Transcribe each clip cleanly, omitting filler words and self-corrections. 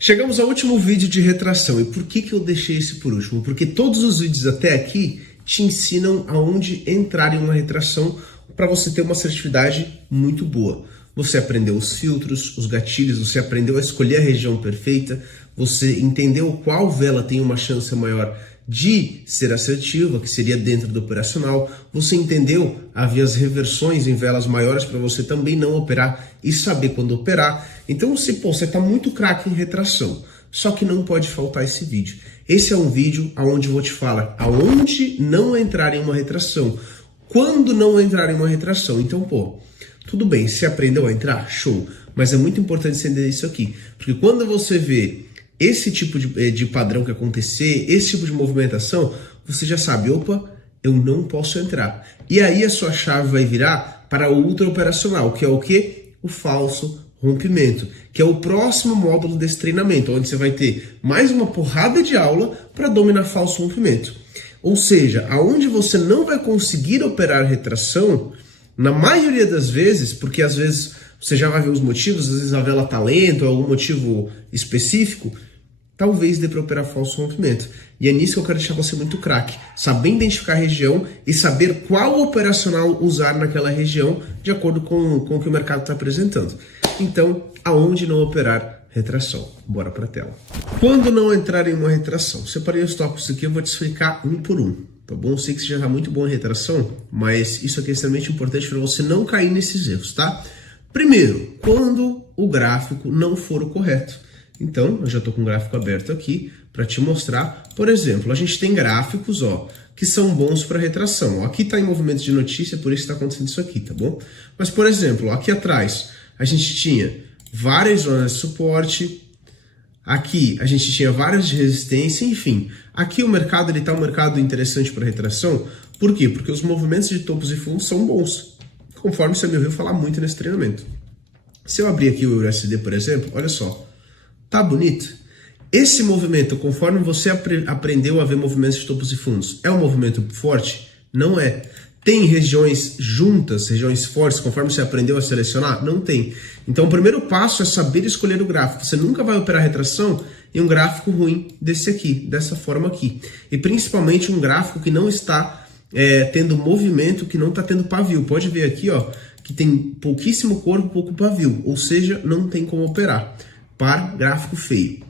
Chegamos ao último vídeo de retração. E por que eu deixei esse por último? Porque todos os vídeos até aqui te ensinam aonde entrar em uma retração para você ter uma assertividade muito boa. Você aprendeu os filtros, os gatilhos, você aprendeu a escolher a região perfeita, você entendeu qual vela tem uma chance maior de ser assertiva, que seria dentro do operacional. Você entendeu havia as reversões em velas maiores para você também não operar e saber quando operar. Então, se você está muito craque em retração, só que não pode faltar esse vídeo. Esse é um vídeo onde eu vou te falar aonde não entrar em uma retração, quando não entrar em uma retração. Então, tudo bem, se aprendeu a entrar, show. Mas é muito importante você entender isso aqui, porque quando você vê esse tipo de padrão que acontecer, esse tipo de movimentação, você já sabe, opa, eu não posso entrar. E aí a sua chave vai virar para o ultra operacional, que é o quê? O falso rompimento, que é o próximo módulo desse treinamento, onde você vai ter mais uma porrada de aula para dominar falso rompimento. Ou seja, aonde você não vai conseguir operar retração, na maioria das vezes, porque às vezes você já vai ver os motivos, às vezes a vela está lenta ou algum motivo específico, talvez dê para operar falso rompimento. E é nisso que eu quero deixar você muito craque. Saber identificar a região e saber qual operacional usar naquela região de acordo com o que o mercado está apresentando. Então, aonde não operar retração? Bora para a tela. Quando não entrar em uma retração? Separei os tópicos aqui, eu vou te explicar um por um. Tá bom? Eu sei que você já está muito bom em retração, mas isso aqui é extremamente importante para você não cair nesses erros, tá? Primeiro, quando o gráfico não for o correto. Então, eu já estou com o gráfico aberto aqui para te mostrar. Por exemplo, a gente tem gráficos que são bons para retração. Aqui está em movimento de notícia, por isso está acontecendo isso aqui, tá bom? Mas, por exemplo, aqui atrás a gente tinha várias zonas de suporte. Aqui a gente tinha várias de resistência, enfim. Aqui o mercado está um mercado interessante para retração. Por quê? Porque os movimentos de topos e fundos são bons, conforme você me ouviu falar muito nesse treinamento. Se eu abrir aqui o EURUSD, por exemplo, olha só. Tá bonito? Esse movimento, conforme você aprendeu a ver movimentos de topos e fundos, é um movimento forte? Não é. Tem regiões juntas, regiões fortes, conforme você aprendeu a selecionar? Não tem. Então o primeiro passo é saber escolher o gráfico. Você nunca vai operar retração em um gráfico ruim desse aqui, dessa forma aqui. E principalmente um gráfico que não está tendo movimento, que não está tendo pavio. Pode ver aqui, que tem pouquíssimo corpo, pouco pavio. Ou seja, não tem como operar. Par, gráfico feio.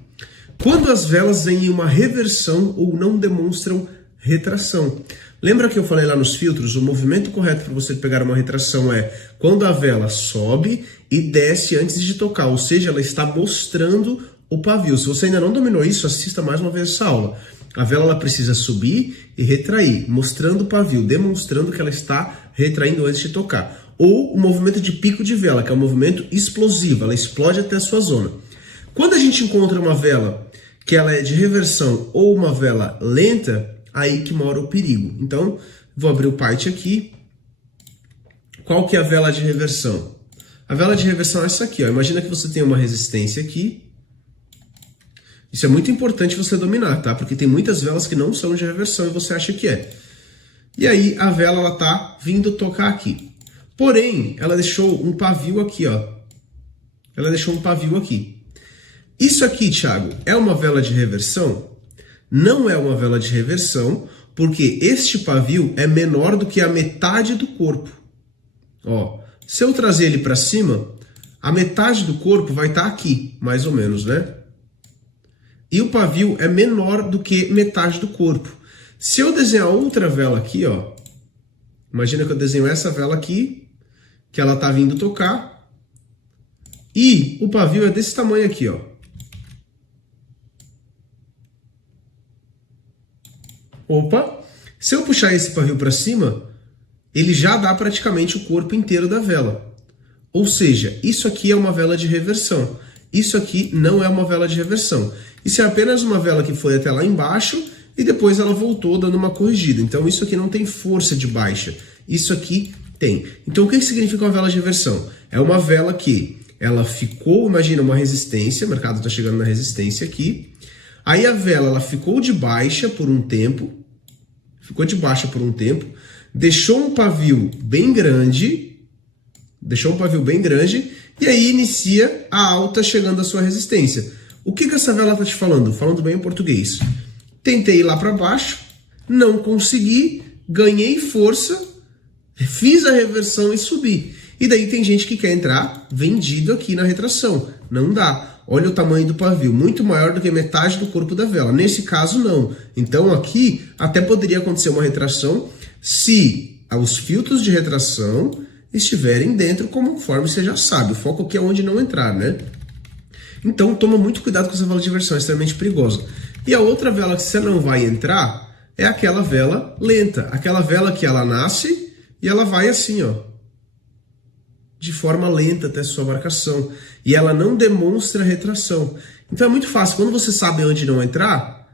Quando as velas vêm em uma reversão ou não demonstram retração. Lembra que eu falei lá nos filtros? O movimento correto para você pegar uma retração é quando a vela sobe e desce antes de tocar, ou seja, ela está mostrando o pavio. Se você ainda não dominou isso, assista mais uma vez essa aula. A vela ela precisa subir e retrair, mostrando o pavio, demonstrando que ela está retraindo antes de tocar. Ou o movimento de pico de vela, que é um movimento explosivo, ela explode até a sua zona. Quando a gente encontra uma vela que ela é de reversão ou uma vela lenta, aí que mora o perigo. Então, vou abrir o part aqui. Qual que é a vela de reversão? A vela de reversão é essa aqui, Imagina que você tem uma resistência aqui. Isso é muito importante você dominar, tá? Porque tem muitas velas que não são de reversão e você acha que é. E aí a vela ela tá vindo tocar aqui. Porém, ela deixou um pavio aqui, Ela deixou um pavio aqui. Isso aqui, Thiago, é uma vela de reversão? Não é uma vela de reversão, porque este pavio é menor do que a metade do corpo. Se eu trazer ele para cima, a metade do corpo vai estar aqui, mais ou menos, né? E o pavio é menor do que metade do corpo. Se eu desenhar outra vela aqui, imagina que eu desenho essa vela aqui, que ela tá vindo tocar, e o pavio é desse tamanho aqui, Opa! Se eu puxar esse pavio para cima, ele já dá praticamente o corpo inteiro da vela. Ou seja, isso aqui é uma vela de reversão. Isso aqui não é uma vela de reversão. Isso é apenas uma vela que foi até lá embaixo e depois ela voltou dando uma corrigida. Então isso aqui não tem força de baixa. Isso aqui tem. Então o que significa uma vela de reversão? É uma vela que ela ficou, imagina uma resistência, o mercado está chegando na resistência aqui. Aí a vela ela ficou de baixa por um tempo, deixou um pavio bem grande, e aí inicia a alta chegando à sua resistência. O que essa vela está te falando? Falando bem em português. Tentei ir lá para baixo, não consegui, ganhei força, fiz a reversão e subi. E daí tem gente que quer entrar vendido aqui na retração. Não dá. Olha o tamanho do pavio, muito maior do que metade do corpo da vela. Nesse caso, não. Então aqui até poderia acontecer uma retração se os filtros de retração estiverem dentro, conforme você já sabe. O foco aqui é onde não entrar, né? Então toma muito cuidado com essa vela de inversão, é extremamente perigosa. E a outra vela que você não vai entrar é aquela vela lenta. Aquela vela que ela nasce e ela vai assim, ó, de forma lenta até a sua marcação. E ela não demonstra retração. Então é muito fácil. Quando você sabe onde não entrar,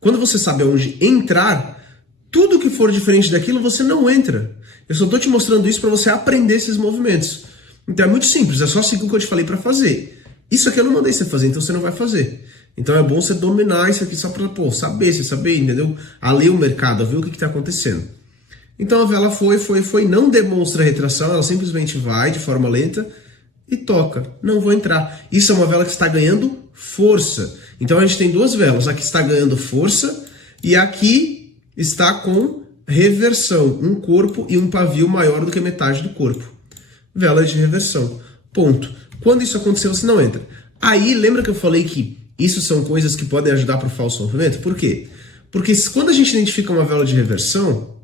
quando você sabe onde entrar, tudo que for diferente daquilo, você não entra. Eu só estou te mostrando isso para você aprender esses movimentos. Então é muito simples, é só seguir o que eu te falei para fazer. Isso aqui eu não mandei você fazer, então você não vai fazer. Então é bom você dominar isso aqui só para saber, você saber, entendeu? A ler o mercado, a ver o que está acontecendo. Então a vela foi, não demonstra retração, ela simplesmente vai de forma lenta e toca. Não vou entrar. Isso é uma vela que está ganhando força. Então a gente tem duas velas, aqui está ganhando força e aqui está com reversão, um corpo e um pavio maior do que metade do corpo. Vela de reversão. Ponto. Quando isso acontecer, você não entra. Aí, lembra que eu falei que isso são coisas que podem ajudar para o falso rompimento? Por quê? Porque quando a gente identifica uma vela de reversão,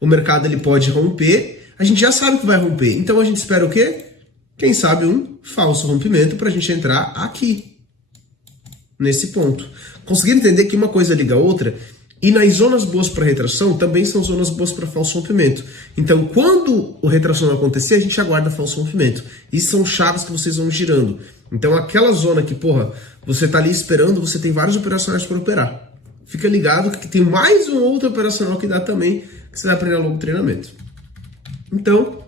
o mercado ele pode romper, a gente já sabe que vai romper. Então a gente espera o quê? Quem sabe um falso rompimento para a gente entrar aqui, nesse ponto. Conseguir entender que uma coisa liga a outra, e nas zonas boas para retração também são zonas boas para falso rompimento. Então quando o retração não acontecer, a gente aguarda falso rompimento. E são chaves que vocês vão girando. Então aquela zona que, porra, você tá ali esperando, você tem vários operacionais para operar. Fica ligado que tem mais um outro operacional que dá também, que você vai aprender ao longo do treinamento. Então,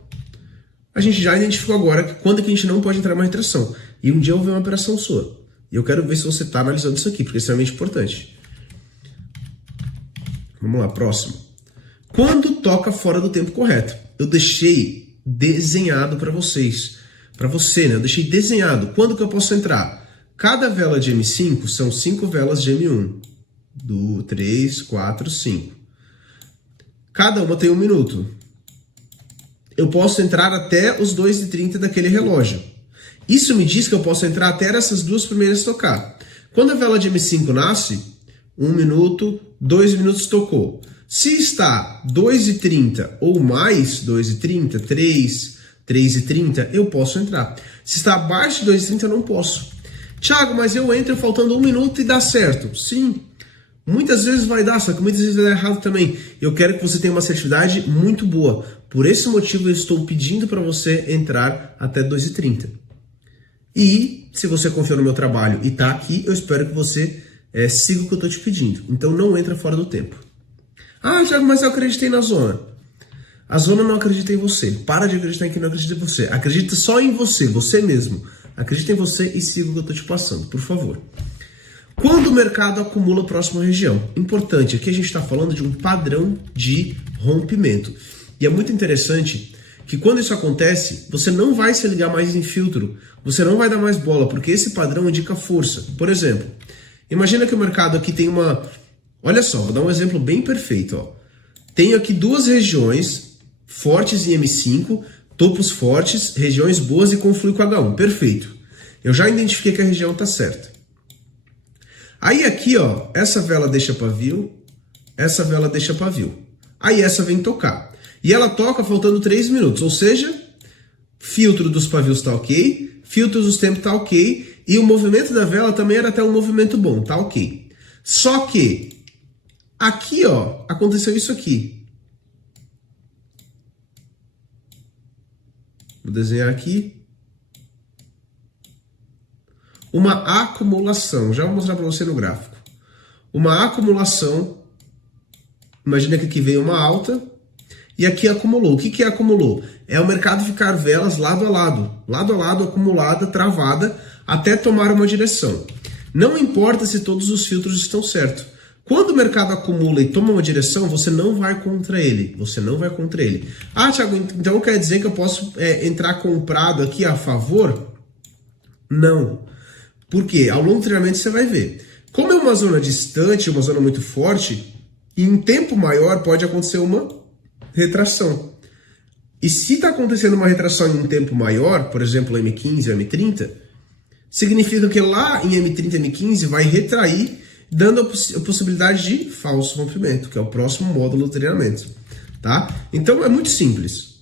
a gente já identificou agora que quando que a gente não pode entrar em uma retração. E um dia eu vou ver uma operação sua. E eu quero ver se você está analisando isso aqui, porque é extremamente importante. Vamos lá, próximo. Quando toca fora do tempo correto? Eu deixei desenhado para vocês. Para você, né? Eu deixei desenhado. Quando que eu posso entrar? Cada vela de M5 são 5 velas de M1. 3, 4, 5. Cada uma tem 1 minuto. Eu posso entrar até os 2h30 daquele relógio. Isso me diz que eu posso entrar até essas duas primeiras tocar. Quando a vela de M5 nasce, 1 minuto, 2 minutos tocou. Se está 2h30 ou mais 2h30, 3h30, eu posso entrar. Se está abaixo de 2h30, eu não posso. Thiago, mas eu entro faltando 1 minuto e dá certo. Sim. Muitas vezes vai dar, só que muitas vezes vai dar errado também. Eu quero que você tenha uma assertividade muito boa. Por esse motivo, eu estou pedindo para você entrar até 2h30. E, se você confia no meu trabalho e está aqui, eu espero que você siga o que eu estou te pedindo. Então, não entra fora do tempo. Ah, Thiago, mas eu acreditei na zona. A zona não acredita em você. Para de acreditar em quem não acredita em você. Acredita só em você, você mesmo. Acredita em você e siga o que eu estou te passando, por favor. Quando o mercado acumula a próxima região? Importante, aqui a gente está falando de um padrão de rompimento. E é muito interessante que quando isso acontece, você não vai se ligar mais em filtro, você não vai dar mais bola, porque esse padrão indica força. Por exemplo, imagina que o mercado aqui tem uma... Olha só, vou dar um exemplo bem perfeito. Ó. Tenho aqui duas regiões fortes em M5, topos fortes, regiões boas e conflui com H1. Perfeito. Eu já identifiquei que a região está certa. Aí aqui, ó, essa vela deixa pavio, essa vela deixa pavio. Aí essa vem tocar. E ela toca faltando 3 minutos, ou seja, filtro dos pavios tá ok, filtro dos tempos tá ok, e o movimento da vela também era até um movimento bom, tá ok. Só que, aqui, ó, aconteceu isso aqui. Vou desenhar aqui. Uma acumulação, já vou mostrar para você no gráfico. Uma acumulação, imagina que aqui veio uma alta e aqui acumulou. O que acumulou? É o mercado ficar velas lado a lado, acumulada, travada, até tomar uma direção. Não importa se todos os filtros estão certos. Quando o mercado acumula e toma uma direção, você não vai contra ele. Você não vai contra ele. Ah, Thiago, então quer dizer que eu posso entrar comprado aqui a favor? Não. Por quê? Ao longo do treinamento você vai ver. Como é uma zona distante, uma zona muito forte, em tempo maior pode acontecer uma retração. E se está acontecendo uma retração em um tempo maior, por exemplo, M15 ou M30, significa que lá em M30 e M15 vai retrair, dando a possibilidade de falso rompimento, que é o próximo módulo do treinamento. Tá? Então é muito simples.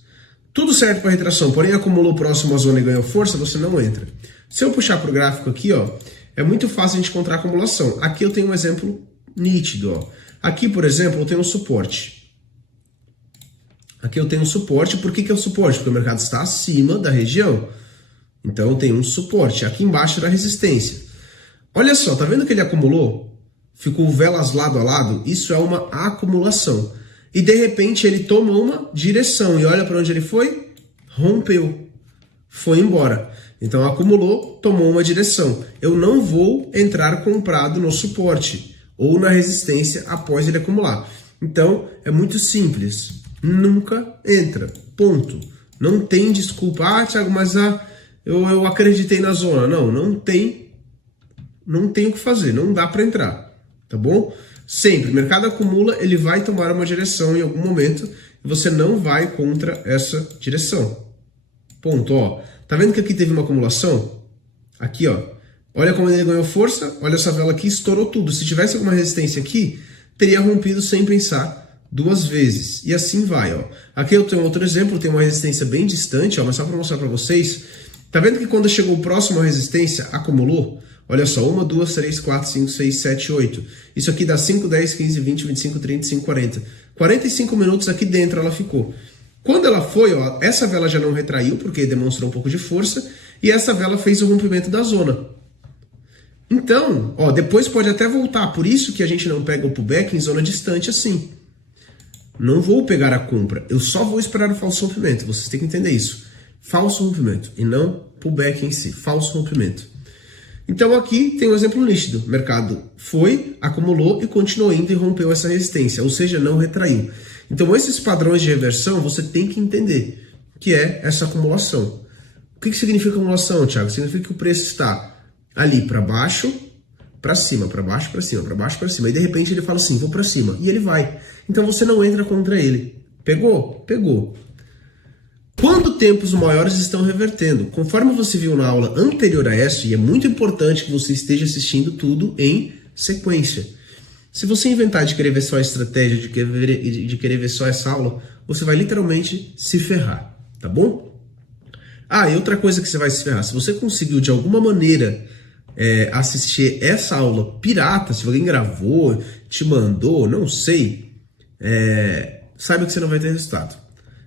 Tudo certo para retração, porém acumulou próximo à zona e ganhou força, você não entra. Se eu puxar para o gráfico aqui, ó, é muito fácil a gente encontrar acumulação. Aqui eu tenho um exemplo nítido. Ó. Aqui, por exemplo, eu tenho um suporte. Aqui eu tenho um suporte. Por que é o suporte? Porque o mercado está acima da região. Então eu tenho um suporte. Aqui embaixo era a resistência. Olha só, tá vendo que ele acumulou? Ficou velas lado a lado? Isso é uma acumulação. E de repente ele tomou uma direção. E olha para onde ele foi? Rompeu. Foi embora. Então acumulou, tomou uma direção. Eu não vou entrar comprado no suporte ou na resistência após ele acumular. Então é muito simples. Nunca entra. Ponto. Não tem desculpa. Ah, Thiago, mas eu acreditei na zona. Não tem o que fazer. Não dá para entrar. Tá bom? Sempre. O mercado acumula, ele vai tomar uma direção em algum momento e você não vai contra essa direção. Ponto. Ó. Tá vendo que aqui teve uma acumulação? Aqui, ó. Olha como ele ganhou força. Olha essa vela aqui, estourou tudo. Se tivesse alguma resistência aqui, teria rompido sem pensar duas vezes. E assim vai, ó. Aqui eu tenho outro exemplo, tem uma resistência bem distante, ó, mas só para mostrar para vocês. Tá vendo que quando chegou próximo à resistência, acumulou? Olha só, 1, 2, 3, 4, 5, 6, 7, 8. Isso aqui dá 5, 10, 15, 20, 25, 35, 40. 45 minutos aqui dentro ela ficou. Quando ela foi, ó, essa vela já não retraiu, porque demonstrou um pouco de força, e essa vela fez o rompimento da zona. Então, ó, depois pode até voltar, por isso que a gente não pega o pullback em zona distante assim. Não vou pegar a compra, eu só vou esperar o falso rompimento, vocês têm que entender isso. Falso rompimento, e não pullback em si, falso rompimento. Então aqui tem um exemplo nítido, o mercado foi, acumulou e continuou indo e rompeu essa resistência, ou seja, não retraiu. Então esses padrões de reversão você tem que entender, que é essa acumulação. O que significa acumulação, Thiago? Significa que o preço está ali para baixo, para cima, para baixo, para cima, para baixo, para cima. E de repente ele fala assim, vou para cima, e ele vai. Então você não entra contra ele. Pegou? Pegou. Quando tempos maiores estão revertendo? Conforme você viu na aula anterior a essa, e é muito importante que você esteja assistindo tudo em sequência. Se você inventar de querer ver só a estratégia, de querer ver só essa aula, você vai literalmente se ferrar, tá bom? Ah, e outra coisa que você vai se ferrar, se você conseguiu de alguma maneira assistir essa aula pirata, se alguém gravou, te mandou, não sei, saiba que você não vai ter resultado.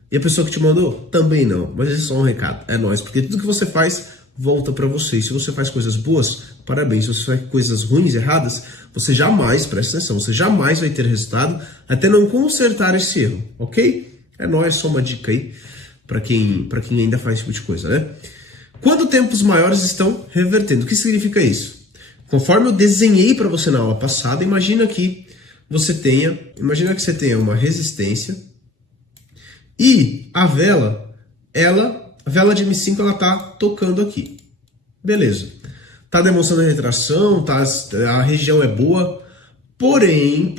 E a pessoa que te mandou, também não. Mas esse é só um recado, é nóis, porque tudo que você faz volta para você. E se você faz coisas boas, parabéns. Se você faz coisas ruins, erradas, você jamais, presta atenção, você jamais vai ter resultado até não consertar esse erro, ok? É nóis, só uma dica aí para quem ainda faz esse tipo de coisa, né? Quando tempos maiores estão revertendo, o que significa isso? Conforme eu desenhei para você na aula passada, imagina que você tenha uma resistência e a vela de M5 ela tá tocando aqui. Beleza. Tá demonstrando retração, a região é boa, porém,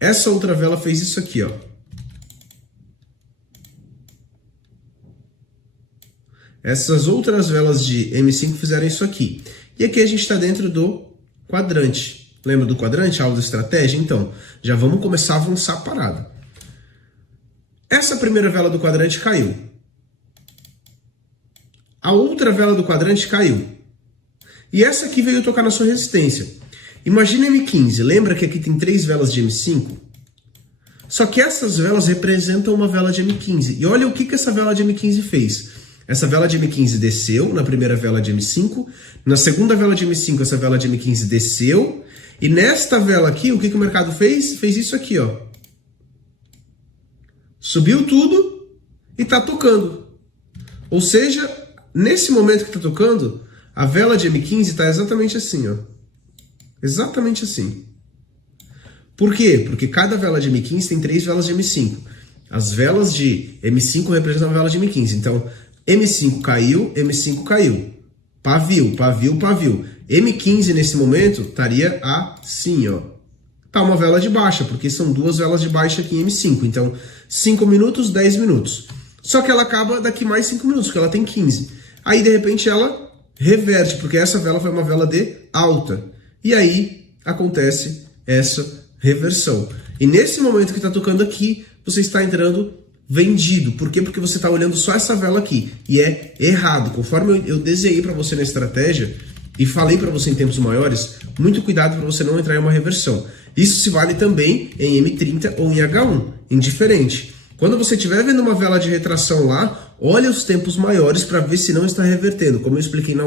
essa outra vela fez isso aqui, ó. Essas outras velas de M5 fizeram isso aqui. E aqui a gente está dentro do quadrante. Lembra do quadrante, aula de estratégia? Então, já vamos começar a avançar a parada. Essa primeira vela do quadrante caiu. A outra vela do quadrante caiu. E essa aqui veio tocar na sua resistência. Imagina M15. Lembra que aqui tem 3 velas de M5? Só que essas velas representam uma vela de M15. E olha o que essa vela de M15 fez. Essa vela de M15 desceu na primeira vela de M5. Na segunda vela de M5, essa vela de M15 desceu. E nesta vela aqui, o que o mercado fez? Fez isso aqui, ó. Subiu tudo e tá tocando. Ou seja, nesse momento que tá tocando, a vela de M15 tá exatamente assim, ó. Exatamente assim. Por quê? Porque cada vela de M15 tem 3 velas de M5. As velas de M5 representam a vela de M15. Então, M5 caiu, M5 caiu. pavio, pavio, pavio. M15 nesse momento estaria assim, ó. Tá uma vela de baixa, porque são duas velas de baixa aqui em M5. Então, 5 minutos, 10 minutos. Só que ela acaba daqui mais 5 minutos, porque ela tem 15. Aí, de repente, ela reverte, porque essa vela foi uma vela de alta. E aí, acontece essa reversão. E nesse momento que está tocando aqui, você está entrando vendido. Por quê? Porque você está olhando só essa vela aqui. E é errado. Conforme eu desenhei para você na estratégia e falei para você em tempos maiores, muito cuidado para você não entrar em uma reversão. Isso se vale também em M30 ou em H1, indiferente. Quando você estiver vendo uma vela de retração lá, olha os tempos maiores para ver se não está revertendo, como eu expliquei na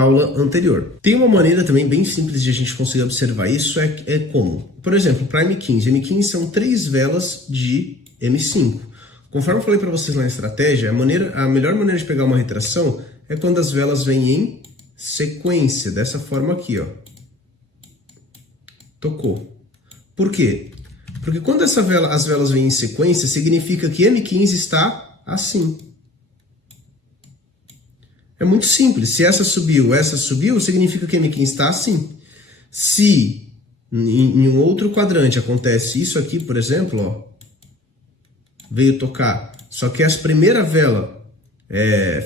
aula anterior. Tem uma maneira também bem simples de a gente conseguir observar isso, é como? Por exemplo, para M15. M15 são 3 velas de M5. Conforme eu falei para vocês lá na estratégia, a melhor maneira de pegar uma retração é quando as velas vêm em sequência, dessa forma aqui, ó. Tocou. Por quê? Porque quando as velas vêm em sequência, significa que M15 está assim. É muito simples. Se essa subiu, significa que M15 está assim. Se em um outro quadrante acontece isso aqui, por exemplo, ó, veio tocar, só que a primeira vela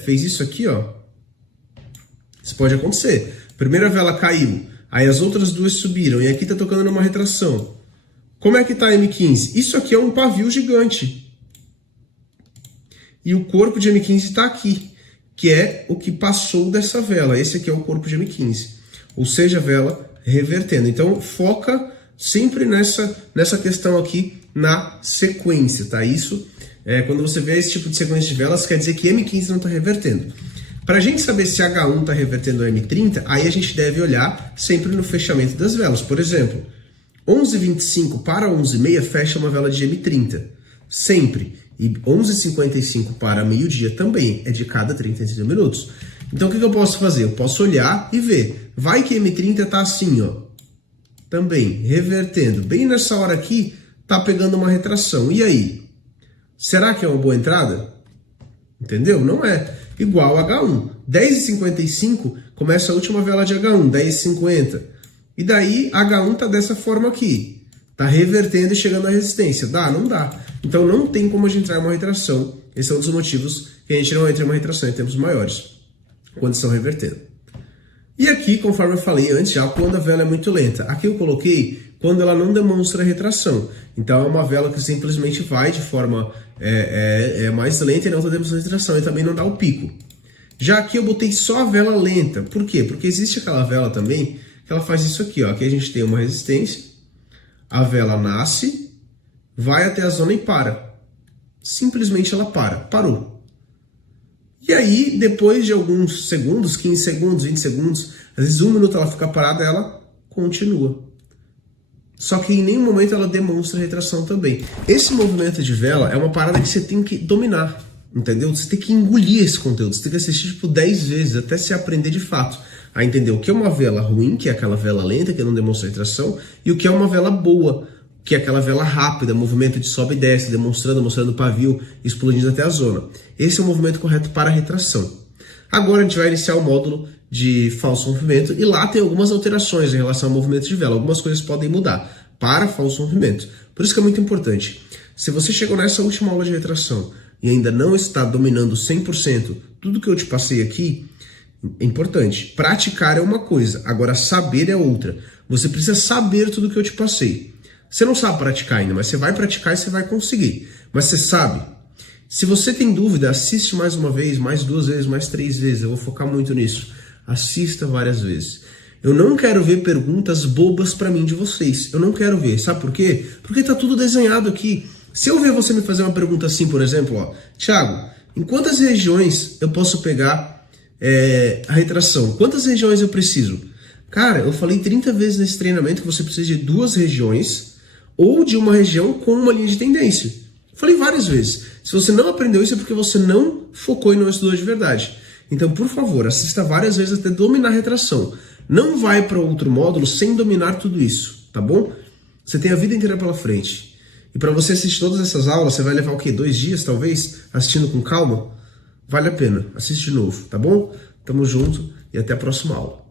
fez isso aqui, ó. Isso pode acontecer. Primeira vela caiu, aí as outras duas subiram, e aqui está tocando numa retração. Como é que está M15? Isso aqui é um pavio gigante. E o corpo de M15 está aqui, que é o que passou dessa vela. Esse aqui é o corpo de M15. Ou seja, a vela revertendo. Então, foca sempre nessa questão aqui na sequência, tá? Isso, quando você vê esse tipo de sequência de velas, quer dizer que M15 não está revertendo. Para a gente saber se H1 está revertendo o M30, aí a gente deve olhar sempre no fechamento das velas. Por exemplo, 11h25 para 11h30 fecha uma vela de M30, sempre. E 11h55 para meio-dia também, é de cada 30 minutos. Então o que eu posso fazer? Eu posso olhar e ver. Vai que M30 está assim, ó. Também, revertendo. Bem nessa hora aqui, tá pegando uma retração. E aí? Será que é uma boa entrada? Entendeu? Não é. Igual H1. 10h55 começa a última vela de H1, 10h50. E daí H1 tá dessa forma aqui. Tá revertendo e chegando à resistência. Dá? Não dá. Então não tem como a gente entrar em uma retração. Esse é um dos motivos que a gente não entra em uma retração em tempos maiores, quando estão revertendo. E aqui, conforme eu falei antes, já quando a vela é muito lenta. Aqui eu coloquei quando ela não demonstra retração. Então é uma vela que simplesmente vai de forma mais lenta e não está demonstrando retração. E também não dá o pico. Já aqui eu botei só a vela lenta. Por quê? Porque existe aquela vela também que ela faz isso aqui, ó. Aqui a gente tem uma resistência. A vela nasce, vai até a zona e para. Simplesmente ela parou. E aí, depois de alguns segundos, 15 segundos, 20 segundos, às vezes 1 minuto ela fica parada, ela continua. Só que em nenhum momento ela demonstra retração também. Esse movimento de vela é uma parada que você tem que dominar, entendeu? Você tem que engolir esse conteúdo, você tem que assistir tipo 10 vezes até se aprender de fato a entender o que é uma vela ruim, que é aquela vela lenta, que não demonstra retração, e o que é uma vela boa, que é aquela vela rápida, movimento de sobe e desce, mostrando o pavio, explodindo até a zona. Esse é o movimento correto para a retração. Agora a gente vai iniciar o módulo de falso movimento, e lá tem algumas alterações em relação ao movimento de vela. Algumas coisas podem mudar para falso movimento. Por isso que é muito importante. Se você chegou nessa última aula de retração e ainda não está dominando 100% tudo que eu te passei aqui, é importante. Praticar é uma coisa, agora saber é outra. Você precisa saber tudo que eu te passei. Você não sabe praticar ainda, mas você vai praticar e você vai conseguir. Mas você sabe. Se você tem dúvida, assiste mais uma vez, mais 2 vezes, mais 3 vezes. Eu vou focar muito nisso. Assista várias vezes. Eu não quero ver perguntas bobas para mim de vocês. Eu não quero ver. Sabe por quê? Porque tá tudo desenhado aqui. Se eu ver você me fazer uma pergunta assim, por exemplo, ó, Thiago, em quantas regiões eu posso pegar a retração? Quantas regiões eu preciso? Cara, eu falei 30 vezes nesse treinamento que você precisa de 2 regiões ou de uma região com uma linha de tendência. Falei várias vezes. Se você não aprendeu isso é porque você não focou e não estudou de verdade. Então, por favor, assista várias vezes até dominar a retração. Não vai para outro módulo sem dominar tudo isso, tá bom? Você tem a vida inteira pela frente. E para você assistir todas essas aulas, você vai levar o quê? 2 dias, talvez? Assistindo com calma? Vale a pena. Assiste de novo, tá bom? Tamo junto e até a próxima aula.